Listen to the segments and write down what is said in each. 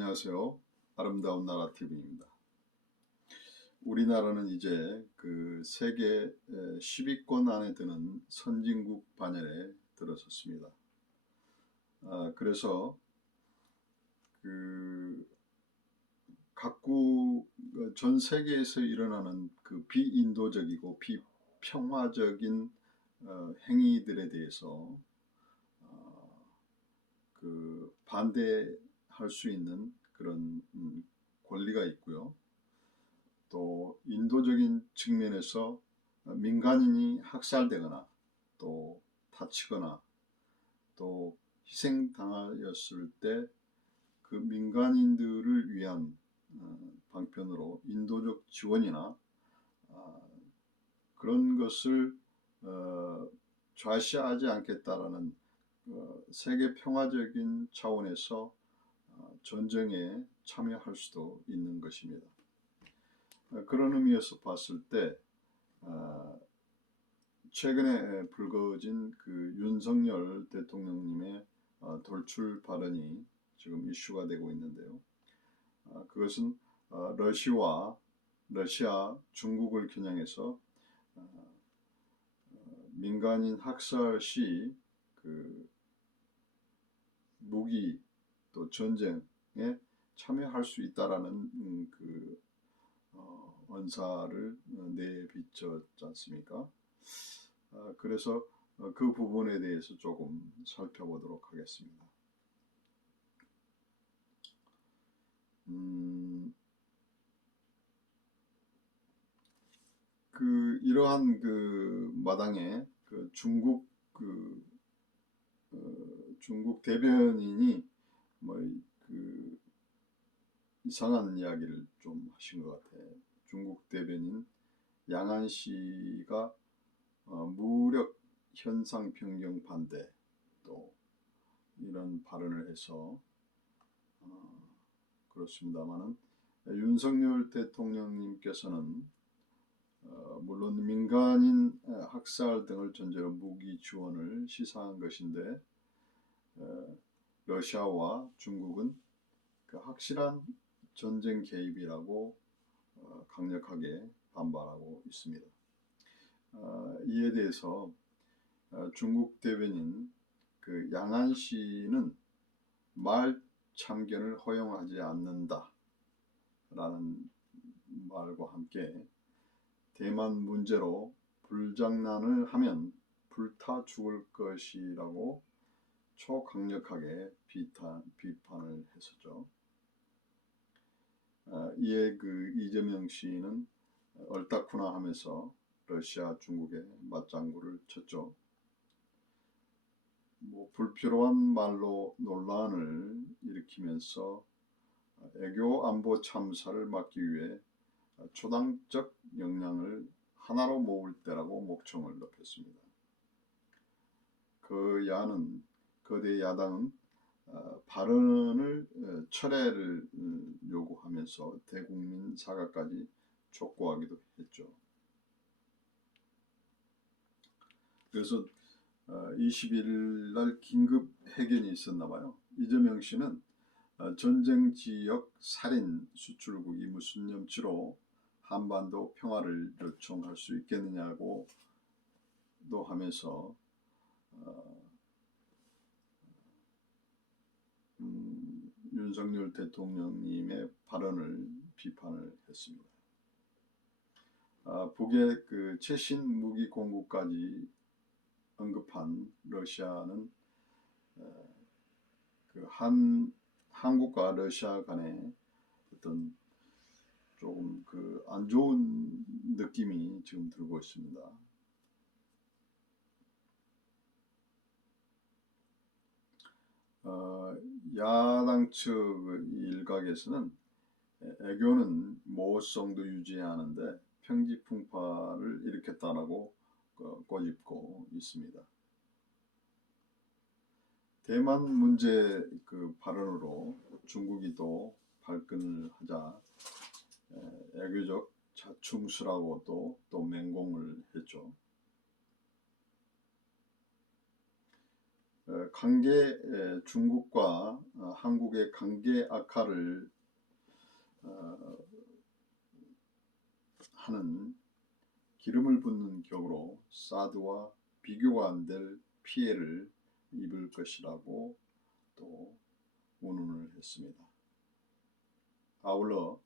안녕하세요. 아름다운 나라 TV입니다. 우리나라는 이제 그 세계 10위권 안에 드는 선진국 반열에 들어섰습니다. 그래서 그 각국 전 세계에서 일어나는 그 비인도적이고 비평화적인 행위들에 대해서 그 반대할 수 있는 그런 권리가 있고요. 또 인도적인 측면에서 민간인이 학살되거나 또 다치거나 또 희생당하였을 때 그 민간인들을 위한 방편으로 인도적 지원이나 그런 것을 좌시하지 않겠다라는 세계 평화적인 차원에서 전쟁에 참여할 수도 있는 것입니다. 그런 의미에서 봤을 때 최근에 불거진 그 윤석열 대통령님의 돌출 발언이 지금 이슈가 되고 있는데요. 그것은 러시아, 중국을 겨냥해서 민간인 학살 시 그 무기 또 전쟁에 참여할 수 있다라는 그 언사를 내비쳤지 않습니까? 그래서 그 부분에 대해서 조금 살펴보도록 하겠습니다. 이러한 그 마당에 그 중국 대변인이 뭐 그 이상한 이야기를 좀 하신 것 같아요. 중국 대변인 양안시가 무력 현상 변경 반대 또 이런 발언을 해서 그렇습니다만은 윤석열 대통령님께서는 물론 민간인 학살 등을 전제로 무기 지원을 시사한 것인데 러시아와 중국은 그 확실한 전쟁 개입이라고 강력하게 반발하고 있습니다. 이에 대해서 중국 대변인 그 양안시는 말 참견을 허용하지 않는다라는 말과 함께 대만 문제로 불장난을 하면 불타 죽을 것이라고 초강력하게 비판을 했었죠. 이에 그 이재명 씨는 얼따구나 하면서 러시아, 중국에 맞장구를 쳤죠. 불필요한 말로 논란을 일으키면서 애교 안보 참사를 막기 위해 초당적 역량을 하나로 모을 때라고 목청을 높였습니다. 거대 야당은 발언을 철회를 요구하면서 대국민 사과까지 촉구하기도 했죠. 그래서 21일 날 긴급 회견이 있었나 봐요. 이재명 씨는 전쟁 지역 살인 수출국이 무슨 염치로 한반도 평화를 요청할 수 있겠느냐고 도 하면서 윤석열 대통령님의 발언을 비판을 했습니다. 북의 그 최신 무기 공급까지 언급한 러시아는 한국과 러시아 간의 어떤 조금 그 안 좋은 느낌이 지금 들고 있습니다. 야당 측 일각에서는 애교는 모호성도 유지하는데 평지풍파를 일으켰다라고 꼬집고 있습니다. 대만 문제 그 발언으로 중국이 또 발끈을 하자 애교적 자충수라고 또 맹공을 했죠. 중국과 한국의 관계 악화를 하는 기름을 붓는 격으로 사드와 비교가 안 될 피해를 입을 것이라고 또 운운을 했습니다. 아울러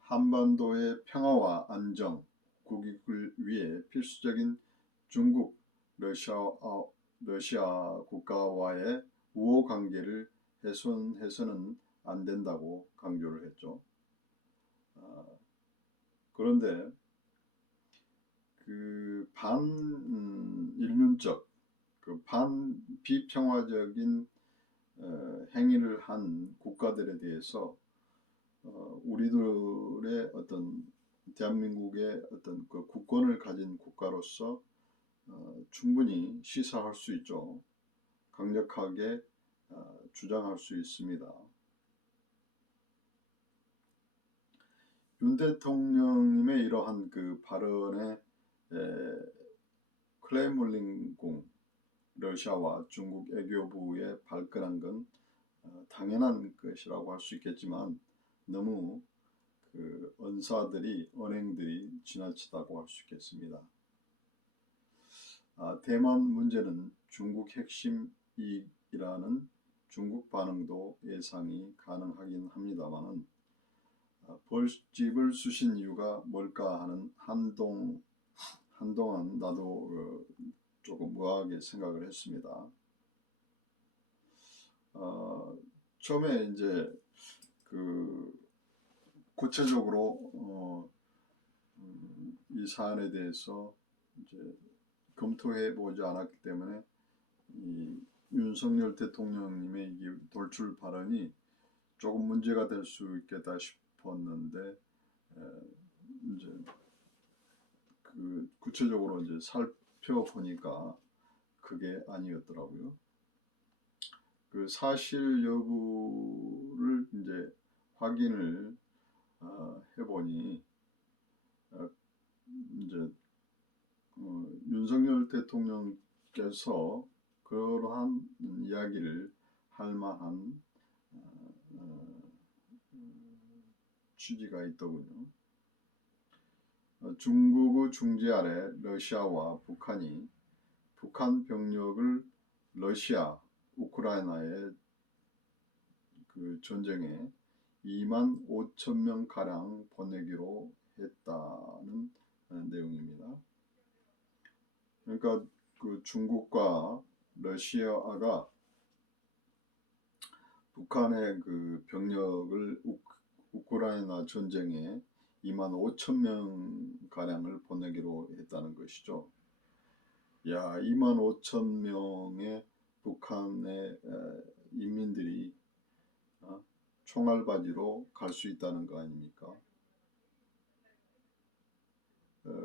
한반도의 평화와 안정, 국익을 위해 필수적인 중국, 러시아 국가와의 우호 관계를 훼손해서는 안 된다고 강조를 했죠. 그런데 그 반인륜적, 그 반비평화적인 행위를 한 국가들에 대해서 우리들의 어떤 대한민국의 어떤 그 국권을 가진 국가로서 충분히 시사할 수 있죠. 강력하게 주장할 수 있습니다. 윤 대통령님의 이러한 그 발언에 크레물린궁, 러시아와 중국 외교부에 발끈한 건 당연한 것이라고 할 수 있겠지만 너무 그 언행들이 지나치다고 할 수 있겠습니다. 대만 문제는 중국 핵심 이익이라는 중국 반응도 예상이 가능하긴 합니다만은 벌집을 쑤신 이유가 뭘까 하는 한동안 나도 조금 의아하게 생각을 했습니다. 처음에 이제 그 구체적으로 이 사안에 대해서 이제 검토해 보지 않았기 때문에 이 윤석열 대통령님의 이 돌출 발언이 조금 문제가 될 수 있겠다 싶었는데 이제 그 구체적으로 이제 살펴보니까 그게 아니었더라고요. 그 사실 여부를 이제 확인을 해보니 이제 윤석열 대통령께서 그러한 이야기를 할 만한 취지가 있더군요. 중국의 중재 아래 러시아와 북한이 북한 병력을 러시아, 우크라이나의 그 전쟁에 2만 5천 명 가량 보내기로 했다는 내용입니다. 그러니까 그 중국과 러시아가 북한의 그 병력을 우크라이나 전쟁에 2만 5천 명 가량을 보내기로 했다는 것이죠. 야, 2만 5천 명의 북한의 인민들이 총알바지로 갈 수 있다는 거 아닙니까?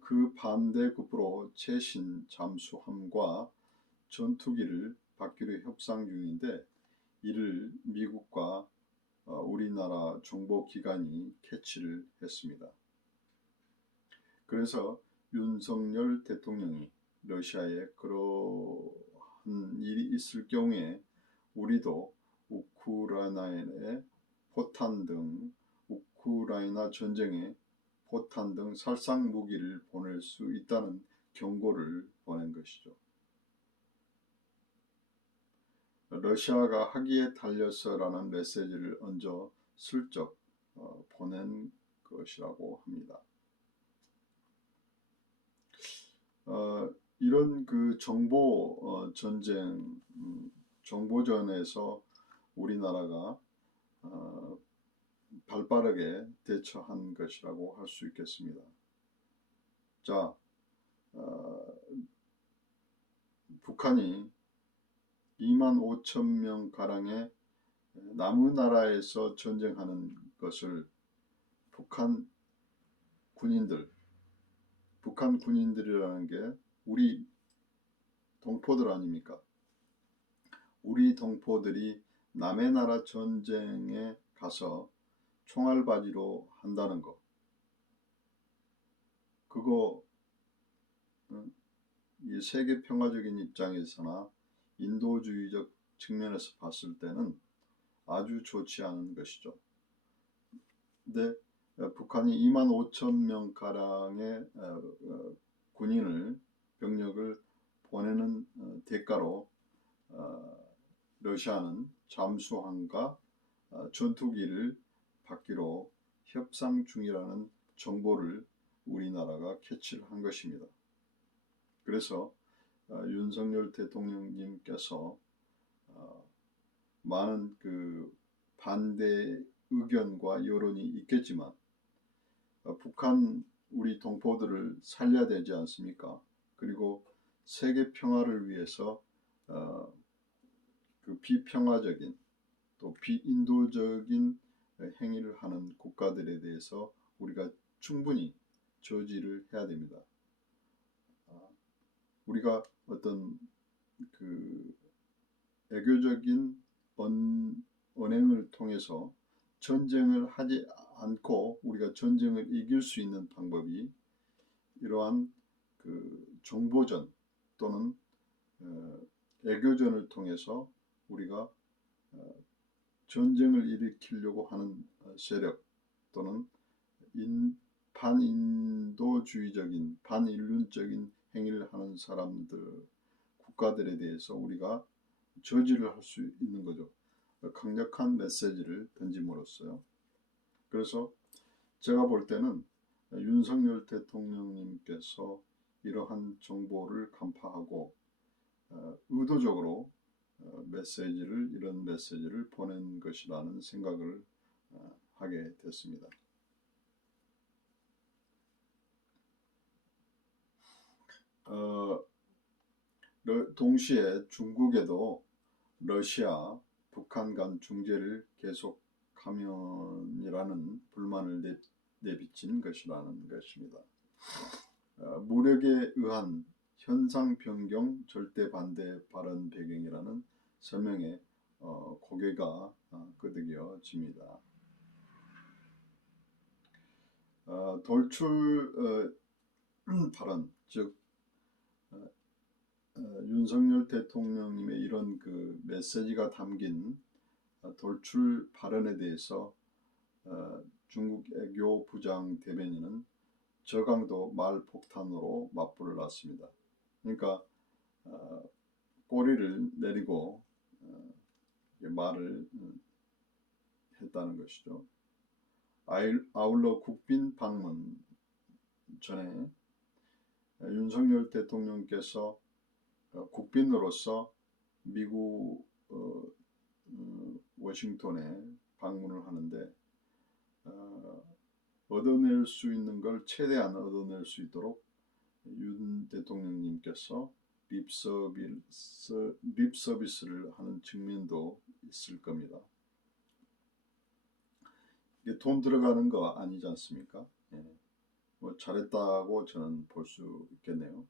그 반대급부로 최신 잠수함과 전투기를 받기로 협상 중인데 이를 미국과 우리나라 정보기관이 캐치를 했습니다. 그래서 윤석열 대통령이 러시아에 그러한 일이 있을 경우에 우리도 우크라이나에 포탄 등 우크라이나 전쟁에 포탄 등 살상 무기를 보낼 수 있다는 경고를 보낸 것이죠. 러시아가 하기에 달려서라는 메시지를 얹어 슬쩍 보낸 것이라고 합니다. 이런 그 정보 전쟁, 정보전에서 우리나라가 발빠르게 대처한 것이라고 할 수 있겠습니다. 자, 북한이 2만 5천 명 가량의 남의 나라에서 전쟁하는 것을 북한 군인들이라는 게 우리 동포들 아닙니까? 우리 동포들이 남의 나라 전쟁에 가서 총알바지로 한다는 거, 그거 이 세계 평화적인 입장에서나 인도주의적 측면에서 봤을 때는 아주 좋지 않은 것이죠. 근데 북한이 2만 5천 명 가량의 군인을 병력을 보내는 대가로 러시아는 잠수함과 전투기를 받기로 협상 중이라는 정보를 우리나라가 캐치를 한 것입니다. 그래서 윤석열 대통령님께서 많은 그 반대 의견과 여론이 있겠지만 북한 우리 동포들을 살려야 되지 않습니까? 그리고 세계 평화를 위해서 그 비평화적인 또 비인도적인 행위를 하는 국가들에 대해서 우리가 충분히 저지를 해야 됩니다. 우리가 어떤 그 애교적인 언행을 통해서 전쟁을 하지 않고 우리가 전쟁을 이길 수 있는 방법이 이러한 그 정보전 또는 애교전을 통해서 우리가 전쟁을 일으키려고 하는 세력 또는 반인도주의적인 반인륜적인 행위를 하는 사람들 국가들에 대해서 우리가 저지를 할 수 있는 거죠. 강력한 메시지를 던짐으로써요. 그래서 제가 볼 때는 윤석열 대통령님께서 이러한 정보를 간파하고 의도적으로 이런 메시지를 보낸 것이라는 생각을 하게 됐습니다. 동시에 중국에도 러시아, 북한 간 중재를 계속하면이라는 불만을 내비친 것이라는 것입니다. 무력에 의한 현상 변경 절대 반대 발언 배경이라는 설명에 고개가 끄덕여집니다. 돌출 발언, 즉 윤석열 대통령님의 이런 그 메시지가 담긴 돌출 발언에 대해서 중국 애교 부장 대변인은 저강도 말폭탄으로 맞불을 놨습니다. 그러니까 꼬리를 내리고 말을 했다는 것이죠. 아울러 국빈 방문 전에 윤석열 대통령께서 국빈으로서 미국 워싱턴에 방문을 하는데 얻어낼 수 있는 걸 최대한 얻어낼 수 있도록 윤 대통령님께서 립서비스를 하는 측면도 있을 겁니다. 이게 돈 들어가는 거 아니지 않습니까? 예. 뭐 잘했다고 저는 볼 수 있겠네요.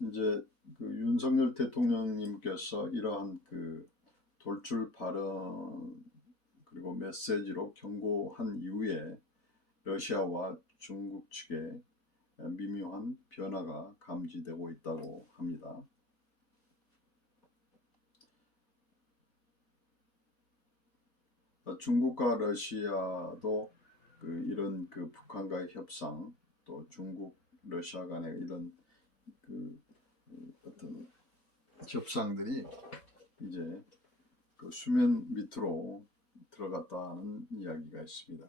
이제 그 윤석열 대통령님께서 이러한 그 돌출 발언 그리고 메시지로 경고한 이후에 러시아와 중국 측에 미묘한 변화가 감지되고 있다고 합니다. 중국과 러시아도 이런 그 북한과의 협상 또 중국 러시아 간의 이런 어떤 협상들이 이제 그 수면 밑으로 들어갔다는 이야기가 있습니다.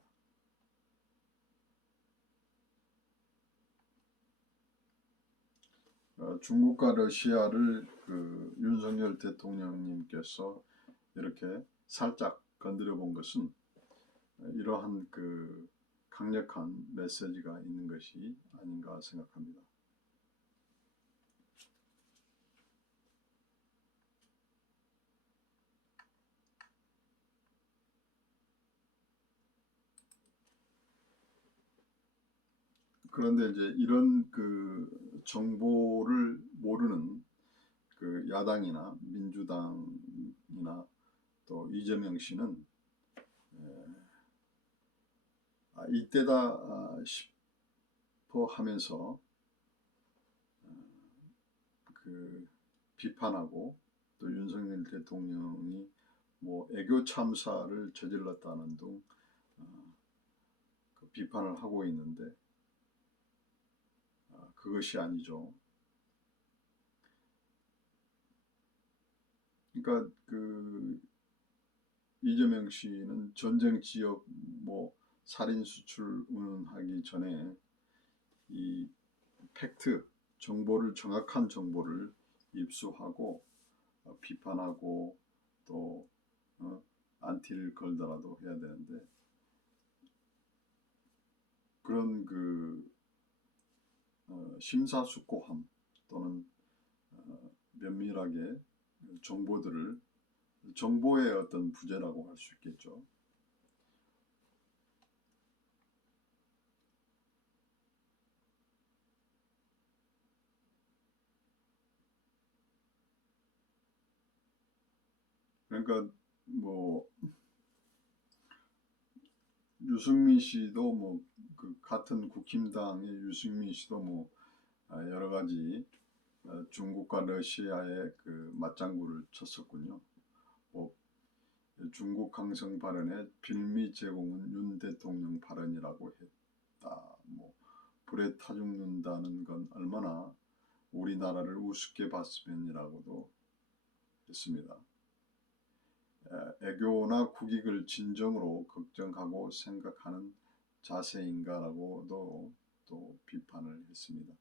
중국과 러시아를 그 윤석열 대통령님께서 이렇게 살짝 건드려 본 것은 이러한 그 강력한 메시지가 있는 것이 아닌가 생각합니다. 그런데 이제 이런 그 정보를 모르는 그 야당이나 민주당이나 또 이재명 씨는 이때다 싶어 하면서 그 비판하고 또 윤석열 대통령이 뭐 애교 참사를 저질렀다는 등 그 비판을 하고 있는데 그것이 아니죠. 그러니까 그 이재명 씨는 전쟁 지역 뭐 살인 수출 운운하기 전에 이 팩트 정보를 정확한 정보를 입수하고 비판하고 또 안티를 걸더라도 해야 되는데 그런 그 심사숙고함 또는 면밀하게 정보의 어떤 부재라고 할 수 있겠죠. 그러니까 뭐 유승민 씨도 뭐 그 같은 국힘당의 유승민 씨도 뭐 여러 가지 중국과 러시아의 그 맞장구를 쳤었군요. 뭐 중국 강성 발언에 빌미 제공은 윤 대통령 발언이라고 했다. 뭐 불에 타 죽는다는 건 얼마나 우리나라를 우습게 봤으면이라고도 했습니다. 애교나 국익을 진정으로 걱정하고 생각하는 자세인가라고도 또 비판을 했습니다.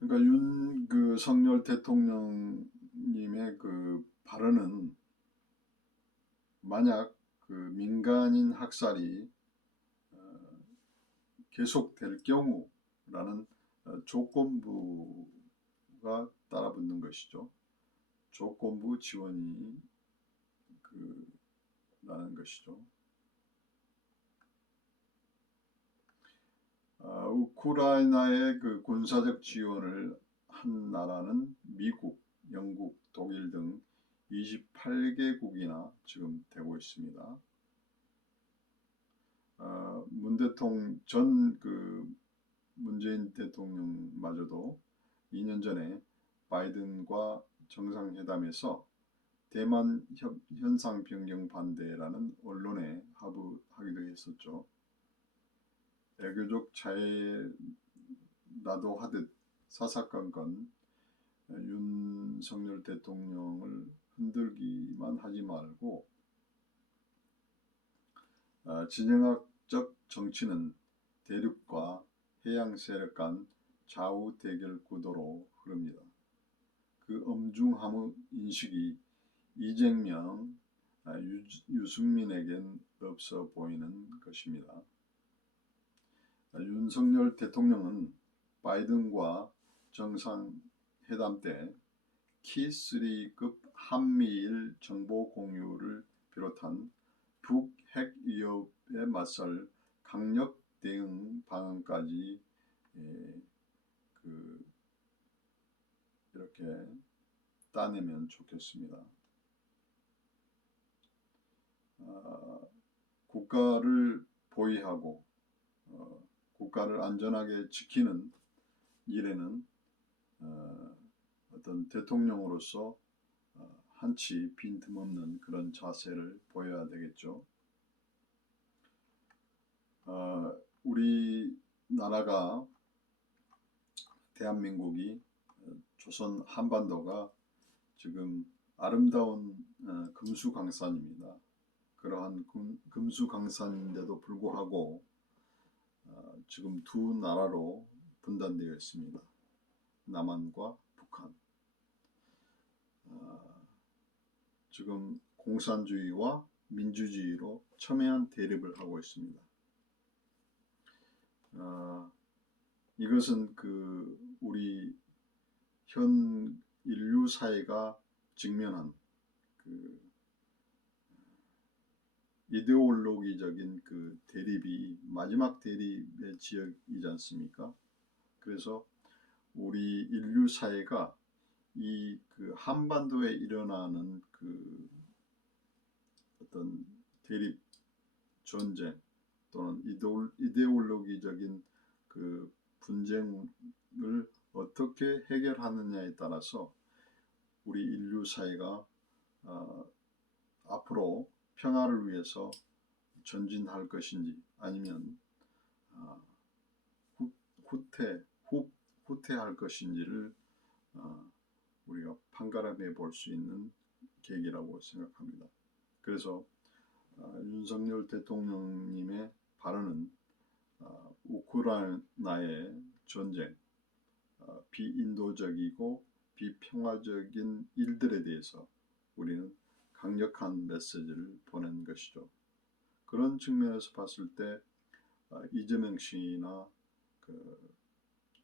그러니까 윤석열 대통령님의 그 발언은 만약 그 민간인 학살이 계속될 경우라는 조건부가 따라붙는 것이죠. 조건부 지원이 라는 것이죠. 우크라이나의 그 군사적 지원을 한 나라는 미국, 영국, 독일 등 28개국이나 지금 되고 있습니다. 문재인 대통령마저도 2년 전에 바이든과 정상회담에서 대만 현상 변경 반대라는 언론에 하부하기도 했었죠. 애교적 자해 나도하듯 사사건건 윤석열 대통령을 흔들기만 하지 말고 진영학적 정치는 대륙과 해양 세력 간 좌우 대결 구도로 흐릅니다. 그 엄중함의 인식이 이재명, 유승민에겐 없어 보이는 것입니다. 윤석열 대통령은 바이든과 정상회담 때 키3급 한미일 정보 공유를 비롯한 북핵 위협에 맞설 강력 대응 방안까지 이렇게 따내면 좋겠습니다. 국가를 보위하고 국가를 안전하게 지키는 일에는 어떤 대통령으로서 한치 빈틈없는 그런 자세를 보여야 되겠죠. 우리나라가 대한민국이 조선 한반도가 지금 아름다운 금수강산입니다. 그러한 금수강산인데도 불구하고 지금 두 나라로 분단되어 있습니다. 남한과 북한. 지금 공산주의와 민주주의로 첨예한 대립을 하고 있습니다. 이것은 우리 현 인류 사회가 직면한 이데올로기적인 대립이 마지막 대립의 지역이지 않습니까? 그래서 우리 인류 사회가 이 한반도에 일어나는 어떤 대립 전쟁 또는 이데올로기적인 그 분쟁을 어떻게 해결하느냐에 따라서 우리 인류 사회가 앞으로 평화를 위해서 전진할 것인지 아니면 후퇴할 것인지를 우리가 판가름해 볼 수 있는 계기라고 생각합니다. 그래서 윤석열 대통령님의 발언은 우크라이나의 전쟁, 비인도적이고 비평화적인 일들에 대해서 우리는 강력한 메시지를 보낸 것이죠. 그런 측면에서 봤을 때 이재명 씨나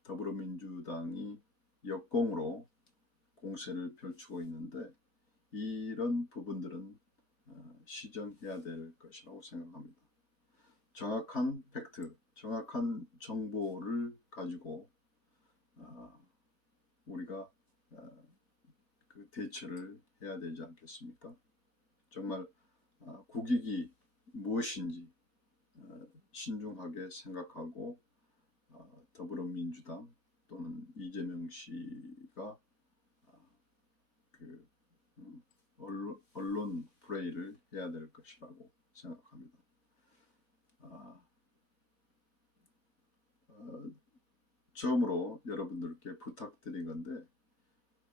더불어민주당이 역공으로 공세를 펼치고 있는데 이런 부분들은 시정해야 될 것이라고 생각합니다. 정확한 팩트, 정확한 정보를 가지고 우리가 그 대처를 해야 되지 않겠습니까? 정말 국익이 무엇인지 신중하게 생각하고 더불어민주당 또는 이재명 씨가 그 언론 플레이를 해야 될 것이라고 생각합니다. 처음으로 여러분들께 부탁드린 건데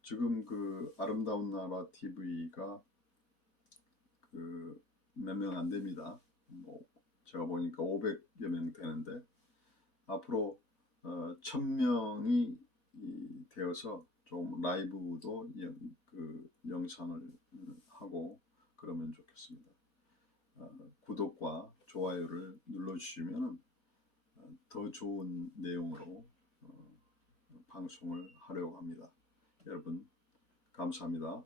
지금 그 아름다운 나라 TV가 그 몇 명 안 됩니다. 뭐 제가 보니까 500여 명 되는데 앞으로 1000명이 되어서 좀 라이브도 그 영상을 하고 그러면 좋겠습니다. 구독과 좋아요를 눌러주시면 더 좋은 내용으로 방송을 하려고 합니다. 여러분 감사합니다.